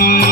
Mm-hmm.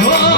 Oh.